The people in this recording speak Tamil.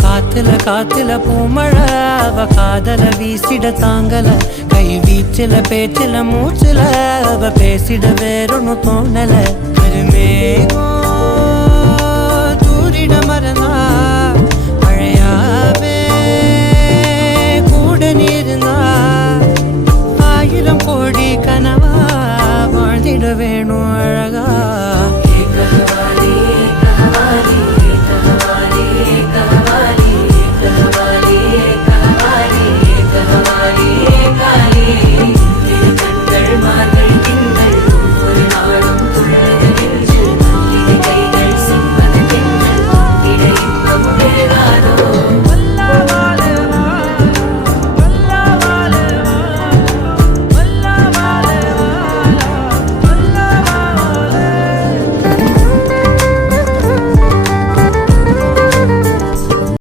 காத்துல காத்துல பூமழை அவ காதல வீசிட தாங்கல கை வீச்சில பேச்சில மூச்சில அவ பேசிட வேறொன்னு தோணல கருமேகம்